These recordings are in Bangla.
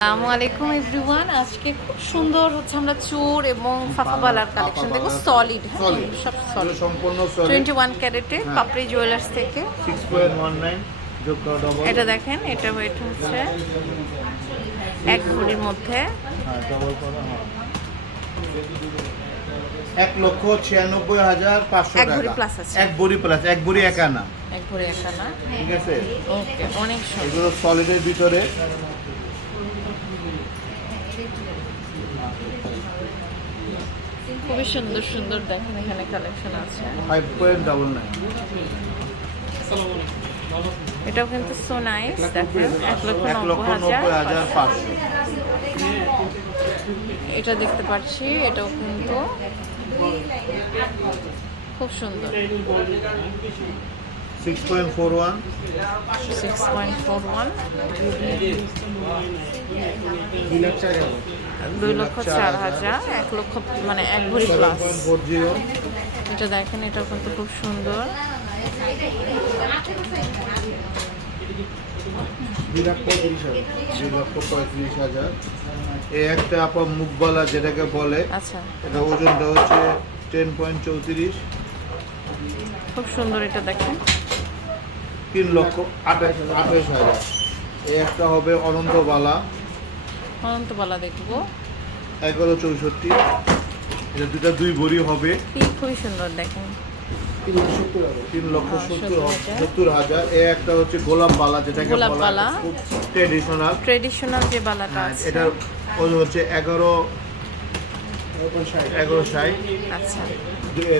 আসসালামু আলাইকুম এভরিওয়ান। আজকে খুব সুন্দর হচ্ছে আমরা চোর এবং ফাফাবালার কালেকশন দেখব সলিড হ্যাঁ। সব সলিড সম্পূর্ণ টোয়েন্টি ওয়ান ক্যারেটে হ্যাঁ। পাপড়ি জুয়েলার্স থেকে। এটা দেখেন এটা ওয়েট হচ্ছে এক ভরির মধ্যে। হ্যাঁ হ্যাঁ। এক লক্ষ ছিয়ানব্বই হাজার পাঁচশো এক টাকা। বড়ি প্লাস এক বড়ি এক আনা এক ভরি একটা না। ঠিক আছে? ওকে অনেক সুন্দর। এগুলো সলিডের ভিতরে। খুবই সুন্দর সুন্দর দেখেন এখানে কালেকশন আছে। এটাও কিন্তু সো নাইস দেখেন এক লক্ষ নব্বই হাজার এটা দেখতে পাচ্ছি এটাও কিন্তু খুব সুন্দর। Six point four one six point four one দুই লক্ষ চার হাজার এক লক্ষ মানে এক ভরি প্লাস এটা দেখেন এটাও কিন্তু খুব সুন্দর। দুই লক্ষ পঁয়ত্রিশ হাজার। এই একটা আপা মুখবালা যেটাকে বলে আচ্ছা। এটা ওজনটা হচ্ছে টেন পয়েন্ট চৌত্রিশ। খুব সুন্দর এটা দেখেন। তিন লক্ষ আঠাশ আঠাশ হাজার। এই একটা হবে অনন্তবালা। অনন্তবালা দেখব। এগারো চৌষট্টি। এটা দুটা দুই ভরি হবে। খুবই সুন্দর দেখেন। তিন লক্ষ হ্যাঁ, সত্তর হাজার। হাজার। এই একটা হচ্ছে গোলাপ বালা যেটাকে বলা। ট্রেডিশনাল ট্রেডিশনাল যে বালাটা আছে। এটার ওজন হচ্ছে এগারো আচ্ছা।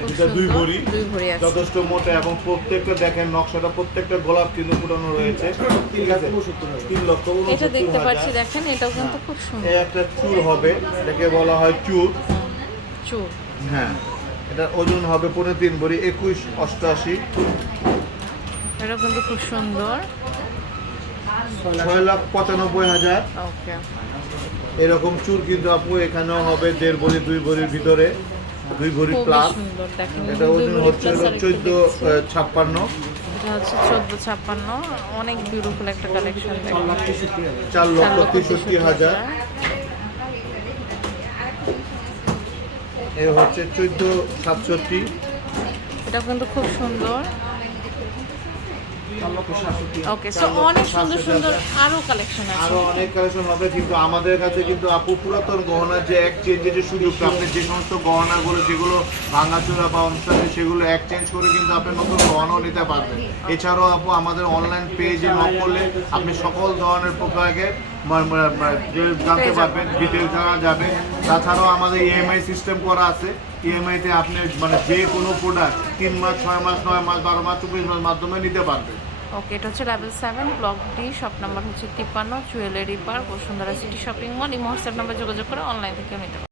দুটা দুই ভরি। ভরি যথেষ্ট মোটা এবং প্রত্যেকটা দেখেন নকশাটা প্রত্যেকটা গোলাপ কিন্তু পুরানো রয়েছে। ঠিক আছে? তিন লক্ষ এটা দেখতে পাচ্ছি দেখেন এটাও কিন্তু খুব সুন্দর। একটা চুর হবে এটাকে বলা হয় চুর। চুর। হ্যাঁ। এটা ওজন হবে পনেরো তিন ভরি একুশ অষ্টআশি এটা কিন্তু খুব সুন্দর। ছয় লাখ পঁচানব্বই হাজার। এরকম চুর কিন্তু আপু এখানেও হবে দেড় ভরি দুই ভরির ভিতরে। দুই ভরি প্লাস এটা ওজন হচ্ছে চোদ্দ ছাপ্পান্ন। এটা হচ্ছে চোদ্দ ছাপ্পান্ন। অনেক বিউটিফুল একটা কালেকশন চার লক্ষ লক্ষ তেষট্টি হাজার। এ হচ্ছে চোদ্দ সাতষট্টি। এটা কিন্তু খুব সুন্দর। ওকে সো অনেক সুন্দর সুন্দর আরও কালেকশন আছে। আরও অনেক কালেকশন হবে কিন্তু আমাদের কাছে কিন্তু আপু পুরাতন গহনার যে এক্সচেঞ্জের যে সুযোগটা আপনি যে সমস্ত গহনাগুলো যেগুলো ভাঙাচোরা বা অনুষ্ঠানে সেগুলো এক চেঞ্জ করে কিন্তু আপনি নতুন গহনাও নিতে পারবেন। এছাড়াও আপু আমাদের অনলাইন পেজে নক করলে আপনি সকল ধরনের প্রকারের জানতে পারবেন ডিটেল জানা যাবে। তাছাড়াও আমাদের ইএমআই সিস্টেম করা আছে। ইএমআইতে আপনি মানে যে কোনো প্রোডাক্ট তিন মাস, ছয় মাস, নয় মাস, বারো মাস, চব্বিশ মাস মাধ্যমে নিতে পারবেন। ওকে এটা হচ্ছে level seven block D shop number হচ্ছে তিপ্পান্ন jewellery park Bashundhara City shopping mall এই হোয়াটসঅ্যাপ নাম্বার যোগাযোগ করে অনলাইন থেকেও নিতে